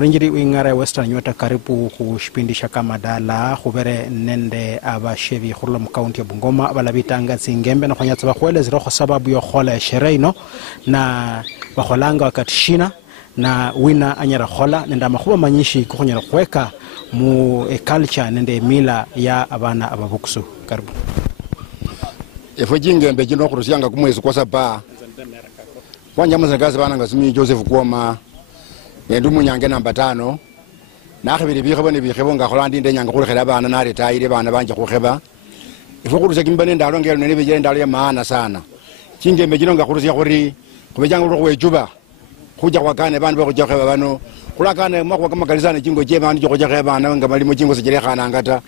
Mrinjiri uingara Western Nyota karibu kushipindisha Akamadala khubere nende abashevi khurula county ya Bungoma abalabitanga zingembe na khonyatsa bakhwele ziro kwa sababu yo khola sherehe ino na bakholanga wakati shina na wina anyara khola nenda makhuba manyishi kukhonyera kweka mu culture nende mila ya abana ababuksu karibu efo jingembe jino khurusianga kumwezi kwa saba kwanja muzagazi bana ngasimi Joseph Kuoma ndu munyange namba 5 nakhibiri bikhebo ne bikhebo nga kholandi nde nyanga khulukhela bana na retire bana banje khukheba ifo khurusya kimbane ndalo ngelo ne bijele ndalo ya maana sana kingembe jino nga khurusya khuri khubejanga khwe juba khuja kwakane bana bakhuja kheba bano khulakane makwa kamakalizana jingo je bana jokhoja kheba bana nga bali mu jingo sejele khana ngata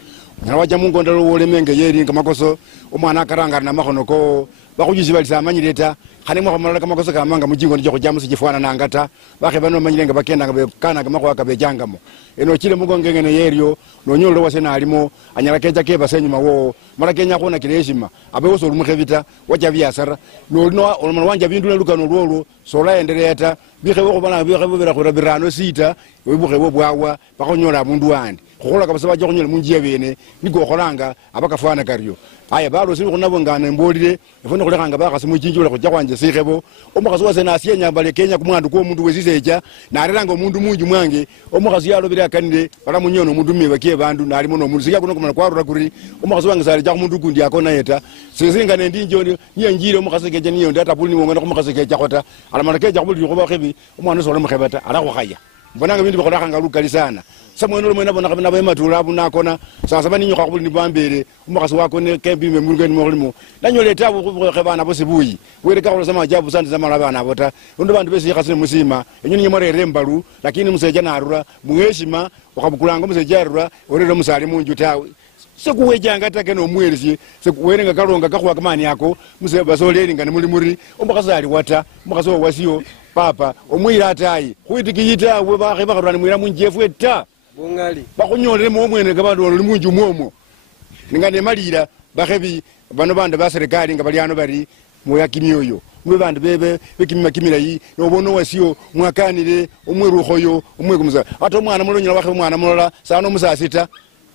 nyawaja mungo ndalo wole menge yeri nga makoso umwana karangana na makhono ko bakujizi bali samanyireta khane mwa khamala kamakoso kamanga mujingo ndijo kujama sijifwana nangata bakheba no manyirenga bakenda nga kana kamakwa kabejangamo eno chile mugongengene yeryo nonyolo wasena alimo anyala keja keba senyuma wo mara kenya khona kileshima abe woso lumukhebita wacha byasara no olumana wanja bindu lukano lwolo sola endeleta bikhebo khobana bikhebo bira khurabirano sita webukhebo bwawa bakonyola abundu wandi khokhola kabasa baje kunyola munjiye bene niko kholanga abakafwana karyo aya balo sili khunabo ngane mbolire efone khulekanga bakasi mujinjula kujja kwanje sikhebo omukhazi wase nasiyenya bale Kenya kumwandu ko mundu wesiseja narelanga omundu munju mwange omukhazi yalobira kanire bala munyono omundu mebakie bandu nali muno omundu siya kuno kumana kwarura kuri omukhazi wange sali ja kumundu gundi akona yeta sizinga nendinjo nyenjire omukhazi keje niyo ndata puli ni ngona kumukhazi keje khota alamana keje kubuli ko bakhebi omwana solo mukhebata ala khokhaya mbonanga bindu bikhola khanga lukali sana samwe no mwena bona kabana bayematula abuna kona sasa bani nyoka kubuli ni bambere umukhazi wako ne kembi memulugeni molimo nanyole tabu kukhebana bosibuyi wele kakhola sama ajabu sana zamala bana bota ndo bantu besi khasine musima enyoni nyamare rembalu lakini museja narura muheshima wakabukulanga museja arura orero musali munju tawe sekuwejanga take no mwelisi sekuwerenga kalonga kakhwa kamani yako museba basoleli ngane muri umukhazi ali wata umukhazi wasiyo papa omwira atayi khuitikiyita we bakheba kharwana mwira munjefu eta bungali bakunyolere mu mwene gabantu oli munju mwomo ningane malira bakhebi bano bande ba serikali nga baliano bari muyakimyoyo mwe bande bebe bekimima kimilayi nobono wasiyo mwakanire omweru khoyo omwegumuza ate omwana mulonyera bakhe omwana mulola sano musasita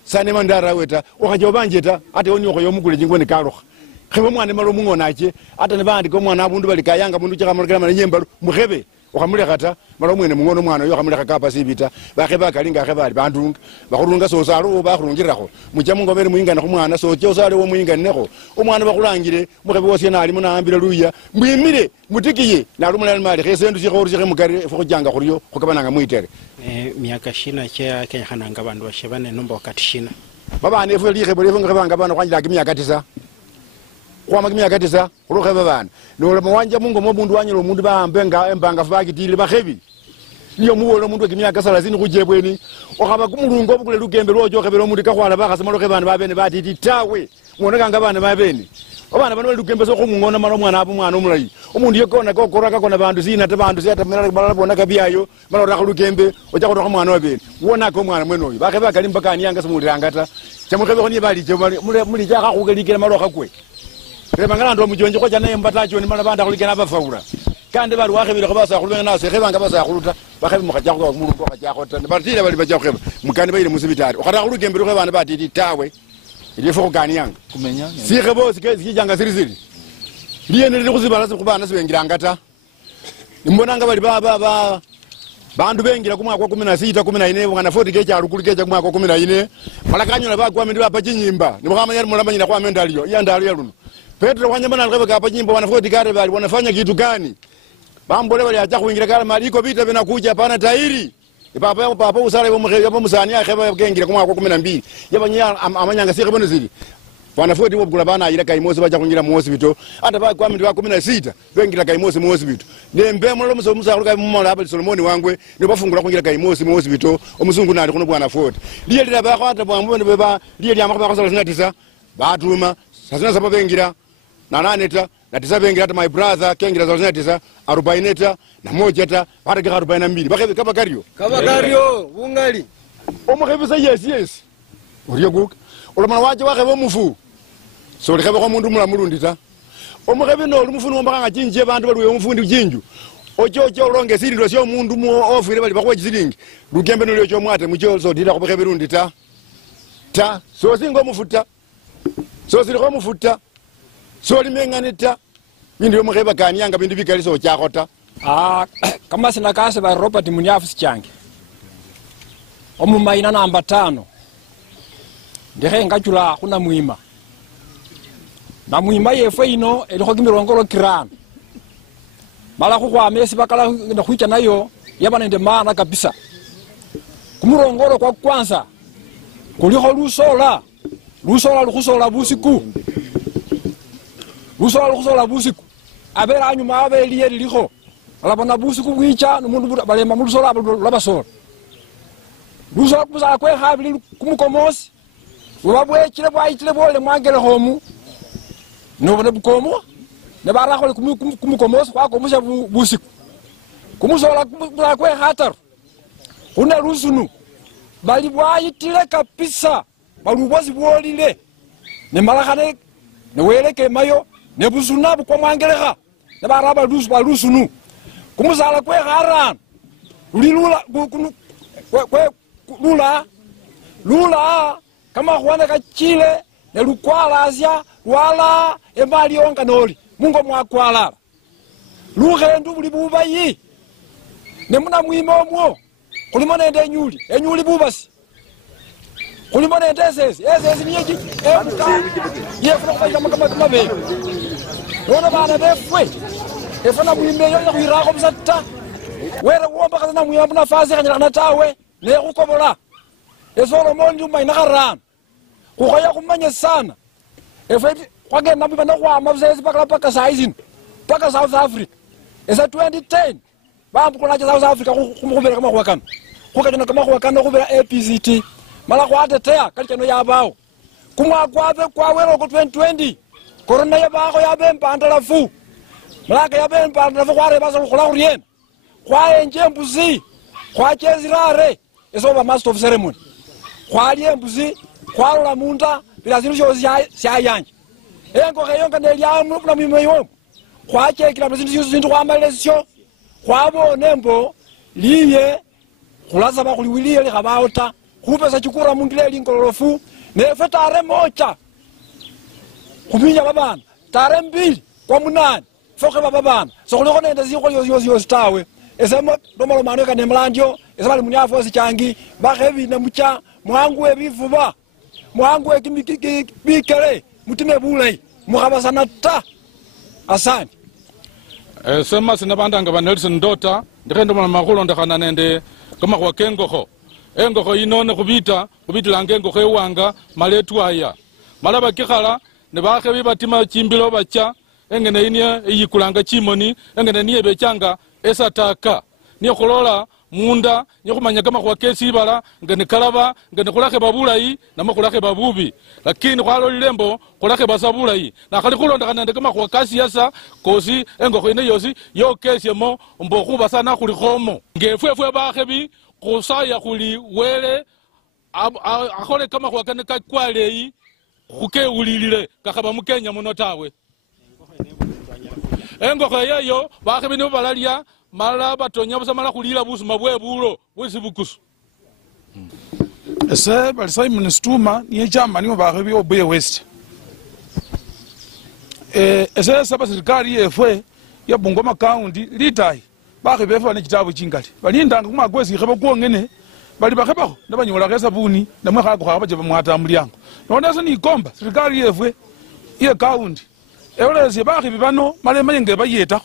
sane mandara weta okhajo banjeta ate onyo khoyo mukule jingone kalokha khebe mwana malo mungonache ate ne bandi ko mwana abundu bali kayanga mundu chakamulekana mane nyembalu mukhebe okamulekata malo mwene mungono mwana yo akamuleka kapa sibita bakheba kalinga kheba bandunga bakhurunga sosalo bakhurungirakho mujamu ngobere muyingana khu mwana so cyosale wo muyinganeko omwana bakhulangire mukhebe wose nali munambira luya mbimire mutikiye nalumula mali khesendu sikhoru sikhe mukari fukujanga khuriyo khukabananga muitere miaka shina kya kenyananga bandu bashebane nomba wakati shina babane efu likhebole efu ngebanga bana kwanjira kimyaka 9 kwa magimya katisa urokheba bana no mwanja mungu mobundu wanyelo mundu baambenga embanga fabakitile bakhebi niyo muwolo mundu kimyaka 30 kujebweni okhaba kumulungo obukule lugembe lwojo khebelo mundu kakhwala bakasema lokhebana babene batiti tawe mwoneka ngabana babene obana bano lugembe so khumungona mara mwana abu mwana omulayi omundu yekona kokoraka kona bandu sina tabandu siyata mera balala bonaka byayo mara rakha lugembe oja khotokha mwana wabene wona ko mwana mweno oyo bakheba kalimba kaniyanga simulirangata chamukhebe khoni bali je muli jakha khugelikira mara khakwe remangana ndo mujonje kwa jana mbatacho ni mala banda kulikana bafaula kandi bali wakhebile khobasa khulwenga nase khebanga basa khuluta bakhebi mukhaja kwa mulu kwa khota batira bali baja kheba mukani bayile musibitari okhara khulugembele khebana batiti tawe ilifo kuganiyanga kumenya si khebo sikijanga sirisiri liene lili khuzibala khubana sibengiranga ta imbonanga bali bandu bengira kumwaka 16 14 bwana 40 kecha alukulikecha kumwaka 14 malakanyo bakwa mindi bapa chinyimba nibukamanya mulamanyira kwa mendaliyo yandaliyo luno Petro wanyama na algebeka hapa nyimbo wanafuati kare bali wanafanya kitu gani? Bambole wale acha kuingira kale mali iko vita vinakuja hapana tairi. Papa usale bo musani akheba kengira kwa 12. Yabanya amanyanga sikhe bono zili. Wanafuati wo bukula bana ayira kaimosi bacha kuingira mu hospital. Ata ba kwa mindi wa 16 bengira kaimosi mu hospital. Nembe mulo musa aluka mumola hapa Solomoni wangwe ne bafungula kuingira kaimosi mu hospital. Omusungu nali kuno bwana fuati. Liye lila ba kwa ata bwambo ne beba liye lyamako ba 39 batuma sasa sapa bengira na naneta na tisa bengira hata my brother kengira za 49 41 na moja ta hata 42 bakhe kaba kario bungali omukhebisa yes uriyo guka olomana waje wakhebo mufu so likhebo kwa mundu mulamurundi ta omukhebe no lumufu no mbanga jinje bantu baliwe mufundi jinju ojo olonge siri sio mundu mu ofire bali bakwa zilingi lugembe no lyo mwate mujo so dira kubeka birundi ta so singo mufuta so siri ko mufuta so limenganita bindu yo mukheba kani yanga bindu bikali so chakota kama sina kase ba Robert Munyafu sichange omumaina namba 5 ndihe ngachula kuna muima na muima yefwe ino eliko kimirongolo kirano mala kwa mesi bakala na kuicha nayo yaba nende maana kabisa kumurongolo kwa kwanza kuliko lusola lukusola busiku lusola busiku abera anyuma abeliye liliko alabona busiku bwicha numundu balema mulusola labasola lusola kuza kwe habili kumukomosi ubabwe chile bwayitile bole mwangele homu nobone bukomo ne barakole kumukomosi kwa komusha busiku kumusola kwe hatar kuna rusunu bali bwayitile kabisa balubozi bwolile ne malakane ne weleke mayo ne busunabu kwa mwangeleha ne baraba rusunu kumusala kwe haran ulilula kwe lula kama kuwana kachile ne lukwala asya wala emali onga noli mungo mwakwala luhendu buli bubayi ne muna mwima omwo kulimo nende enyuli bubasi kulimo nende esesi nyeji yefuna kubaita makama beyo nona bana befwe efuna mwime yo kuirako msata wera uomba kazana mwima na fazi kanyana natawe ne kukobola esolo mondi umaina karana kukhaya kumanya sana efeti kwake nabi bana kwa mabzezi paka saizi paka South Africa esa 2010 bambu kuna South Africa kumukubera kama kwakana kukajana kama kwakana kubera APCT mala kwatetea kalikano yabao kumwa kwabe kwawero ko 2020 corona yabako yabe mpandala fu mala yabe mpandala fu kware basa kula urien kwa enjembuzi kwa chezirare eso ba master of ceremony kwa liembuzi kwa la munda bila zinu sya yanje engo kayonga ne lyamu na mimeyo kwa chekila zinu zindu kwa malesyo kwa bonembo liye kulaza ba kuliwilie le kabaota kupesa chukura mundile lingololofu nefe tare mocha kuminya babana tare 2 kwa 8 foke babana so kuliko nenda ziko yo stawe esemo domalo maneka ne mlandio esabali Munyafu osichangi bakebi na mucha mwangu ebivuba mwangu ekimikele mutime bulai mukabasana ta asante sema sina bandanga ba Nelson Dota ndikendo makhulo ndakana nende kama kwa kengoko engoko inone kubitila ngengoko ewanga maletu aya malaba kikhala ne bakhe bibatima chimbilo bacha engene inie eyikulanga chimoni engene niye bechanga esataka niye kholola munda niye kumanya kama kwa kesi ibala ngene kalaba ngene kulake babulai na makulake babubi lakini kwalo lilembo kulake basabulai na khali kulonda nende kama kwa kasi yasa kosi engoko ine yosi yo kesi mo mbokuba sana kulikhomo ngefwe bakhebi kusaya kuli wele akole kama kwa kane kwalei kuke ulilile kakaba mukenya muno tawe engoko yeyo bakhebi ne balalia mala batonya busa mala kulila busu mabwe bulo busibukusu ese bali Simon Stuma niye chama niyo bakhebi obuye west ese saba serikali yefwe ya Bungoma county litai bakhebi befa ne kitabu chingali balindanga kumagwezi kheba kuongene bali bakhebako nabanyola kesa buni namwe khako khabaje bamwata mulyango nona se ni komba serikali yefwe ye county ewelezi bakhebi bano male mayenge bayeta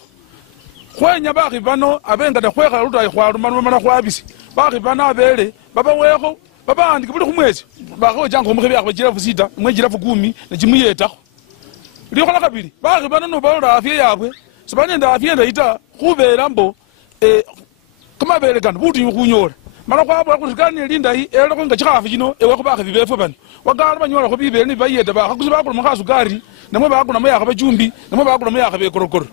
khwenya bakhebi bano abenga da khwekha lutai khwaluma mana khwabisi bakhebi bano abele baba wekho baba andi kubuli khumwezi bakho jango umukhebi akhbajira fusita mwejira fu 10 ne chimuyeta likhola kabili bakhebi bano no balola afye yabwe sabane nda afye nda ita khubera mbo kama bele kan buti kunyola mala kwa bwa kusikani linda hii elo ko ngachikafu kino ewe ko bakhe bibefo bano wagala banyola ko bibele ni bayeta ba khakuziba ko mukhasu gari namwe ba ko namwe yakha jumbi namwe ba ko namwe yakha be korokoro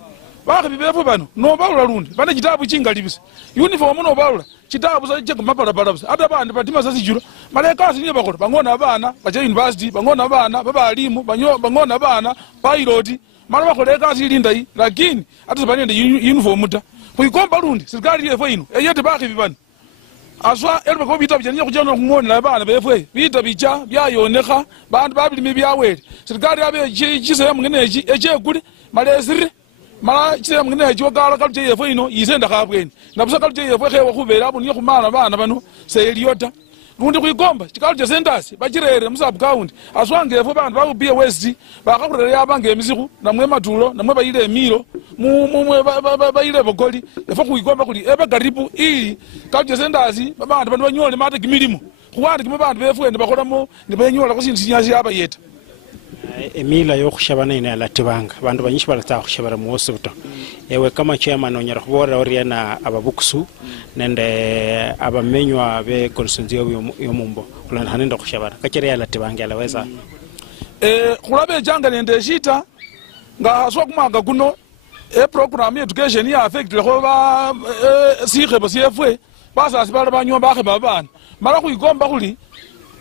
bakhe bibefo bano no balula lundi bane kitabu chingali bisa uniform no balula kitabu sa je kumapala bala bisa ata bandi batima sasi juro mala kasi ni bakolo bangona abana baje university bangona abana baba alimu bangona abana pilot mala bakole kasi linda hii lakini ata bane uniform ta kuikomba lundi serikali yefwe ino eyete baki bibani aswa elbe ko bita bijanya kujana kumona abana befwe bita bicha byayoneka bantu babili byawele serikali abe chise mngeneji eche kuli malesiri mala chise mngeneji wakala kalje yefwe ino yisenda kabweni nabusa kalje yefwe khewa khubera abo niyo kumana bana bano seyeliota lundi kuikomba chikalje sentasi bachirere musabu county aswange yefwe bantu babubiye west bakakurere abange emisiku namwe matulo namwe bayile emiro mumwe bayile bokoli yefwe kuikomba kuli ebe karibu ili kalje sentasi babantu bano banyole mate kimilimo kuwandi kimwe bantu befwe nebakolamo nebenyola kusinzinyasi aba yeta emila yo khushabana ina latibanga bantu banyishi balata khushabara muosuto ewe kama chairman onyara khubora oriana ababukusu nende abamenywa be consensus yo mumbo kulana hanenda khushabara kachere ya latibanga alaweza khulabe janga nende shita nga haswa kumaga kuno program education ya affect lekho ba sikhebo siyefwe basasi bala banywa bakhe babana mara kuikomba kuli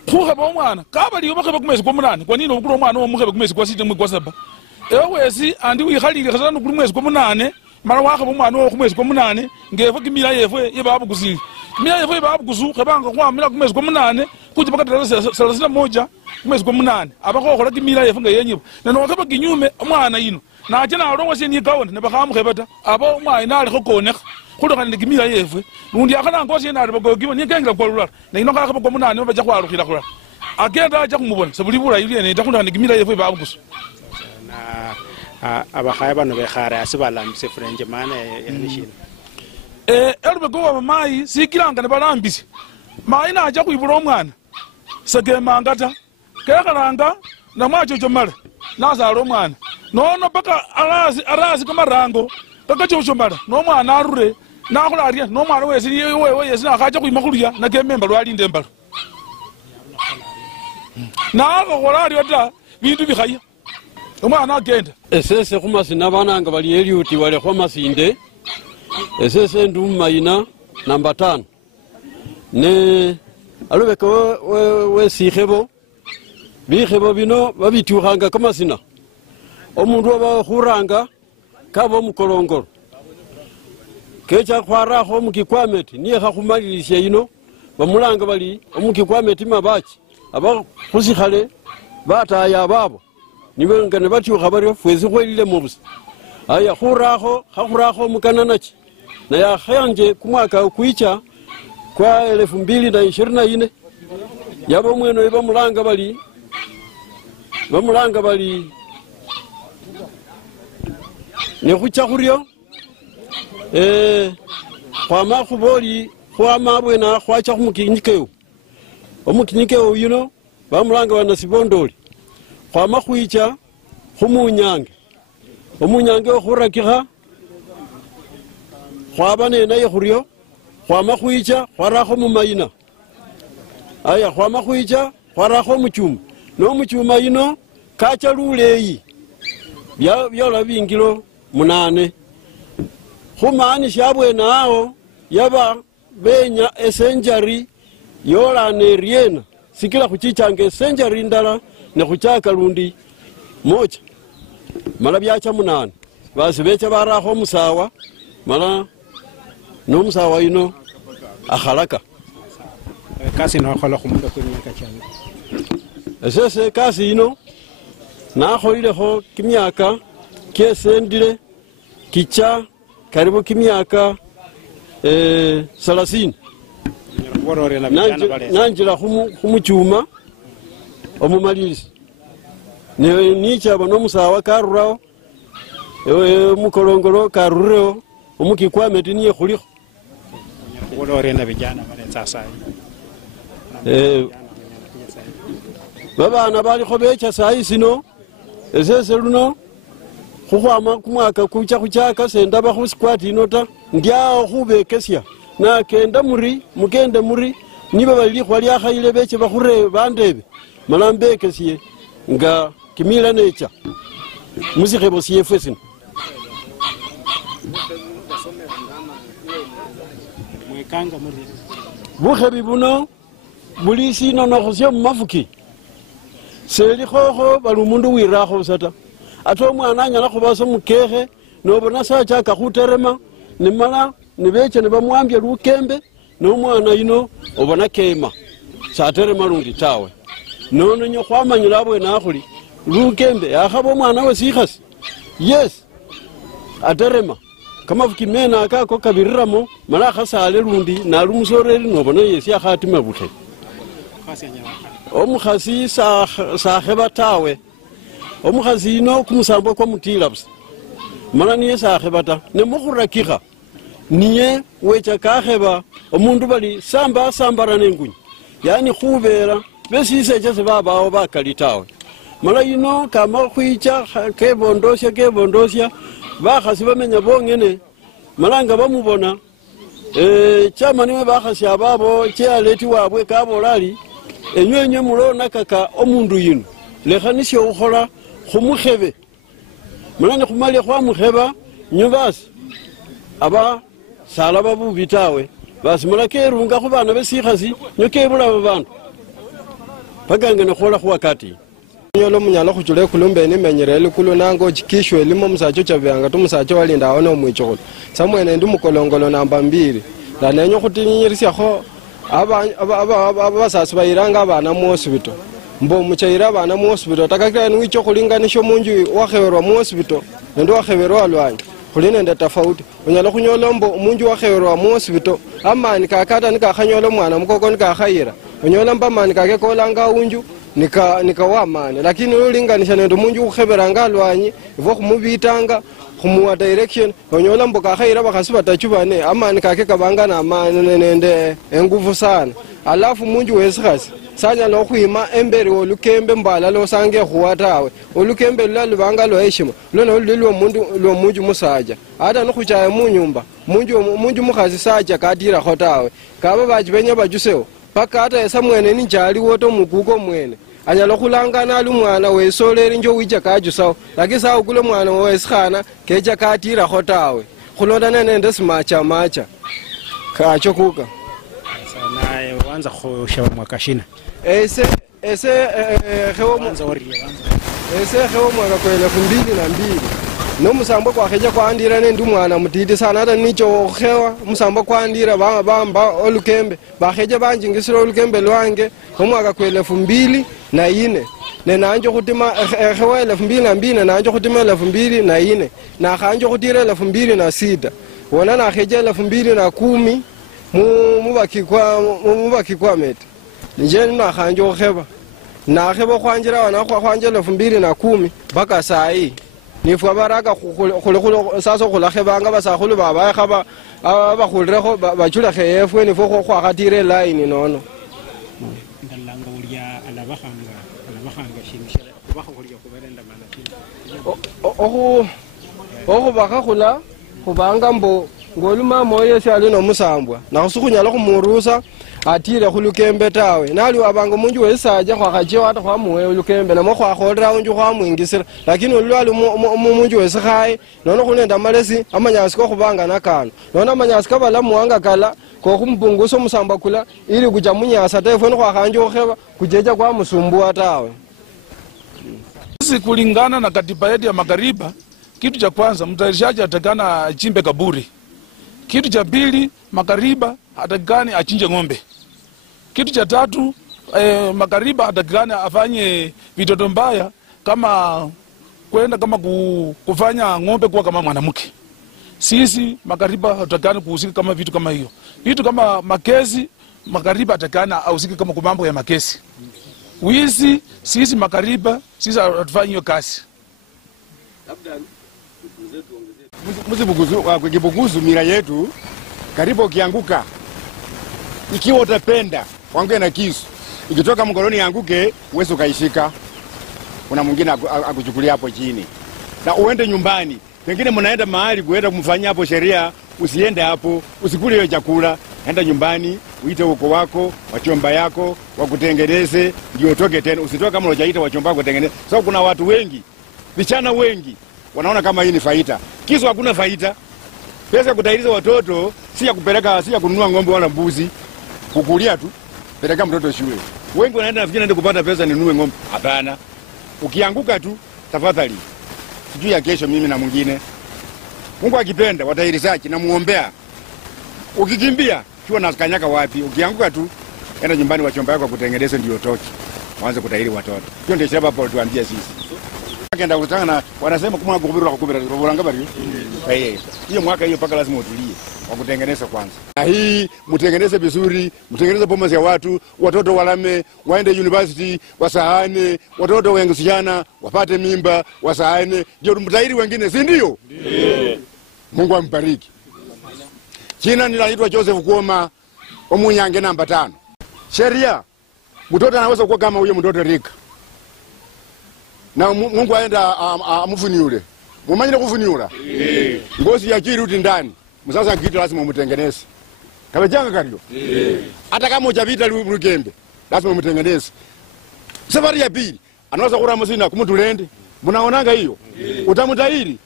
kukheba omwana kabali bakheba kumezi kwa8 kwa nini ukulu omwana omukheba kumezi kwa 6 kwa 7 ewesi andi uyikhalile khasana kuli mwezi kwa 8 mara wakheba omwana wo kumezi kwa 8 ngefwe kimila yefwe yebabugusili kimila yefwe yebabugusu khebanga kwamila kumezi kwa 8 kuja baka 31 kumezi kwa 8 abakho khola kimila yefwe ngayenyibo neno wakheba kinyume omwana yino naje nalongo seni kaunti nebakhamukhebata abo omwana ali khokonekha khulokana kimila yefwe lundi akhana ngosi nali bagogibo nikengela kwalula nino kakheba kwa 8 bacha kwalukhila khula agenda aja kumubona sebulibula yile ne takunda kimila yefwe babugusu na abakhaya bano bekhare asibalambise frenje mana yanishina elbe go mai sikilanga ne balambise mai na aja kuibula omwana segemangata kekalanga na mwacho chomala nazalo omwana nono paka arazi kamarango paka chochomala no mwana arure nakhola aria no mwana wesi wewe yesi nakhacha kuimakhulya nakememba lwalinde mbalo nakhola ario ta bintu bikhaya omwana agenda esese khumasina bananga bali eliuti wale kwa masinde esese ndumayina namba 5 ne alobeka we sikhebo bikhebo bino babitukhanga kamasina omundu aba khuranga kabo mukolongolo kecha khwarakho mukikwameti niye khakhumalilisia ino bamulanga bali omukikwameti mabachi aba khusikhale bataya babo niwe ngane batyukha baryo fwezi khwelile mubusi aya khurakho mukananachi na ya khanje kumwaka kuicha kwa 2024 yabo mweno bamulanga bali ne khucha khuryo khwama khuboli khwama bwena khwacha khumukinyikeo omukinyikeo yuno bamulanga bana sibondoli khwama khwicha khumunyange omunyange okhurakikha khwaba nenaye khuryo khwama khwicha khwarakho mumayina aya khwama khwicha khwarakho muchuma nomuchuma yino kacha luleyi byola bingilo 8 khumani shabwena awo yaba benya esenjari yola neriena sikila khuchichange esenjari ndala ne khuchaka lundi moja mala byacha 8 basi becha barakho musawa mala no musawa ino akhalaka kasi no khola khumunda kunyaka cyane esese kasi ino nakholilekho kimyaka kesendile kicha karibu kimyaka 30 nanjila khumuchuma omumalisi nicha bano musawa karurao mukolongolo karureo omukikwameti niye khulikho wolorena bijana baletsa sai babana balikho becha sai sino esese luno khukhwama kumwaka kucha khuchaka sendaba khusquat inota ndiao khubekesia na kenda mukende muri niba bali khwali khayile beche bakhure bandebe malambekesie nga kimila necha musikhebo siyefesino bukhebi buno buli sino nokhosya mumafuki seli khokho bali umundu wirakho busata ate omwana anyala khubasa mukekhe nobona sachaka khuterema nimala nibeche nibamwambya lukembe nomwana ino obona kema satere malundi tawe nono nyo kwamanyira abwe nakhuli lukembe akhabo mwana we sikhasi yes aterema kama vukimena akako kabiriramo mala khasale lundi nalumusoreri nobona yesi akhatima buthe omukhasi sakheba tawe omukhasi ino kumusambo kwa mutila busa mala niye sakheba ta nemukhurakikha niye wecha kakheba omundu bali sambara nengunyi yani khubera besisecha sebabawo bakali tawe mala ino kama khwicha kebondosya bakhasi bamenya bongene malanga bamubona chama niwe bakhasi ababo chealeti wabwe kabolali enywenye mulona kaka omundu yino lekhanisi ukhola khumukhebe malanga khumali khwamukheba nyubasi aba sala babubi tawe basi mulakerunga khubana besikhasi nyokebula babantu bagangana khola khwakati nyolo munyalo khuchule kulumbe ni menyere likulu nango chikishwe limo musacho chabyanga tumusacho walinda aone omwichokolo samwene ndi mukolongolo namba 2 la nenyo khutinyirisya kho abasasi bayiranga abana mu hospital mbo muchaira abana mu hospital takakira ni wicho kulinganisho munju wakhewerwa mu hospital ndo wakhewerwa alwanyi khuli nende tofauti unyalo khunyola mbo munju wakhewerwa mu hospital amani kakata nikakhanyola mwana mukoko nikakhayira unyola mbamani kake kolanga unju nika wamane lakini ulinganisha nendo munju ukheberanga alwanyi ivo khumubitanga khumuwa direction onyola mboka khaira bakhasi batachubane amani kake kabanga na amani nende enguvu sana alafu munju wesikhasi sanya no khwima embere olukembe mbala lo sange khuwatawe olukembe lwalubanga lo heshima lona lulilo mundu lo munju musaja ata no khuchaya munyumba munju mukhasi saja kadira khotawe kaba bajibenya bajuseo paka ata esamwene ninjali woto mugugo mwene anyalo khulangana ali mwana wesolera njo wija kajusawo lakini sawo kule mwana wesikhana keja katira khotawe khulonda nende simacha macha kacho kuka naye wanza khoshawa mwakashina ese khewo mwaka kwele 2002 no musambo kwa kheja kwandira nende mwana mutiti sana ata nicho khewa musambo kwandira bamba olukembe bakheja banjingisira olukembe lwange omwaka kwele 2004 nenanje khutima khewa 2002 nanje khutima 2004 na khanje khutira 2006 wona na kheja 2010 mubaki kwa mete nje na khanje kheba na kheba khwanjira wana khwanje 2010 baka sai nifwa baraka khulu sasa khulakhebanga basakhulu baba khaba abakhulrekho bachula khefwe nifo khwakhatire line nono ndalanga ulya alabakhanga shimishira kubakholya kuberenda mana oho bakhakhula khubanga mbo ngoluma moyo syali no musambwa na khusukhunyala khumurusa atire khulukembe tawe nali abanga munju wesaja khwakhaje ata khwamuwe ulukembe namo khwakholera unju khwamwingisira lakini ulwali munju wesikhaye nono khunenda malesi amanyasi ko khubanga nakano nono amanyasi kabala muwanga kala ko khumbunguso musamba kula ili kuja munyasa tefwe khwakhanje kheba kujeja kwa musumbua tawe kulingana na katiba yetu ya Magharibi. Kitu cha kwanza mtayarishaji atakana achimbe kaburi. Kitu cha pili Magharibi atakana achinje ng'ombe. Kitu cha tatu Magharibi atakana afanye vitoto mbaya kama kwenda kama kufanya ng'ombe kuwa kama mwanamke. Sisi Magharibi atakana kuhusika kama vitu kama hiyo. Vitu kama makesi Magharibi atakana ahusike kama mambo ya makesi. Wizi sisi Magharibi sisi atufanye hiyo kazi. Mzibuguzu mira yetu karibu ukianguka ikiwa utapenda wangue na kisu ikitoka mkoloni yanguke uweze ukaishika kuna mwingine akuchukulia hapo chini na uende nyumbani pengine mnaenda mahali kuenda kumfanyia hapo sheria usiende hapo usikule hiyo chakula enda nyumbani uite uko wako wachomba yako wakutengeneze ndio utoke tena usitoke kama unajaita wachomba wako kutengeneza sababu kuna watu wengi vijana wengi wanaona kama hii ni faida. Kisu hakuna faida. Pesa kutairiza watoto si ya kupeleka, si ya kununua ng'ombe wala mbuzi. Kukulia tu, peleka mtoto shule. Wengi wanaenda nafikiri naenda kupata pesa ninunue ng'ombe. Hapana. Ukianguka tu, tafadhali. Sijui ya kesho mimi na mwingine. Mungu akipenda watahirisaji na muombea. Ukikimbia kiwa na kanyaka wapi, ukianguka tu enda nyumbani wa chomba yako kutengeneza ndio toki. Waanze kutahiri watoto. Hiyo ndio shaba Paul tuambia sisi. Kenda kutana na wanasema kumwa kuhubiri kubira buranga bari. Hiyo mwaka hiyo paka lazima utulie wa kutengeneza kwanza. Na hii mtengeneze vizuri, mtengeneze boma za watu, watoto walame, waende university, wasaane, watoto wengesiana, wapate mimba, wasaane, ndio mtahiri wengine, si ndio? Ndio. Mungu ambariki. Jina ninaitwa Joseph Kuoma, Muyanzi namba 5. Sheria mtoto anaweza kuwa kama huyo mtoto Rika. Na Mungu aenda amufuniule. Mumanyire kufuniula. Ngozi ya kiruti ndani. Msasa kitu lazima mtengeneze. Kabejanga kalio. Hata kama hujapita Lugembe, lazima mtengeneze. Safari ya pili, anaweza kura msina kumutulende. Mnaonanga hiyo? Utamtahiri?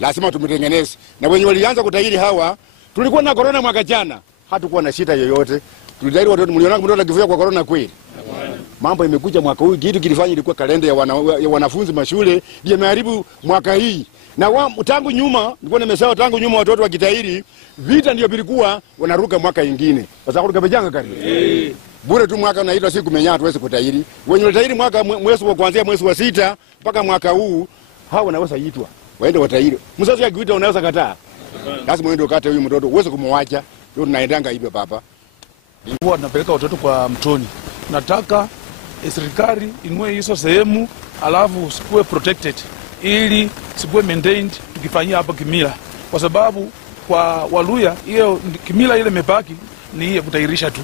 Lazima tumtengeneze. Na wenye walianza kutahiri hawa, tulikuwa na corona mwaka jana, hatakuwa na shida yoyote. Tulitahiri watoto, mliona mtoto akifia kwa corona kweli. Mambo imekuja mwaka huu, kitu kilifanya ilikuwa kalenda ya wanafunzi mashule, ndio imeharibu mwaka hii. Na tangu nyuma, nilikuwa nimesema tangu nyuma watoto wakitahiri, vita ndio bilikuwa wanaruka mwaka ingine. Sasa kuruka bejanga kali. Bure tu mwaka unaitwa siku menyatu tuweze kutahiri. Wenye watahiri mwaka mwezi wa kuanzia mwezi wa 6 mpaka mwaka huu, hao wanaweza itwa. Waende watahiri. Mzazi akiita unaweza kataa. Lazima uende ukate huyu mtoto, uweze kumwacha. Ndio tunaendanga hivyo papa. Huwa tunapeleka watoto kwa mtoni. Nataka serikali inue hizo sehemu alafu sikuwe protected ili sikuwe maintained tukifanyia hapa kimila, kwa sababu kwa Waluya hiyo kimila ile mebaki ni kutahirisha tu.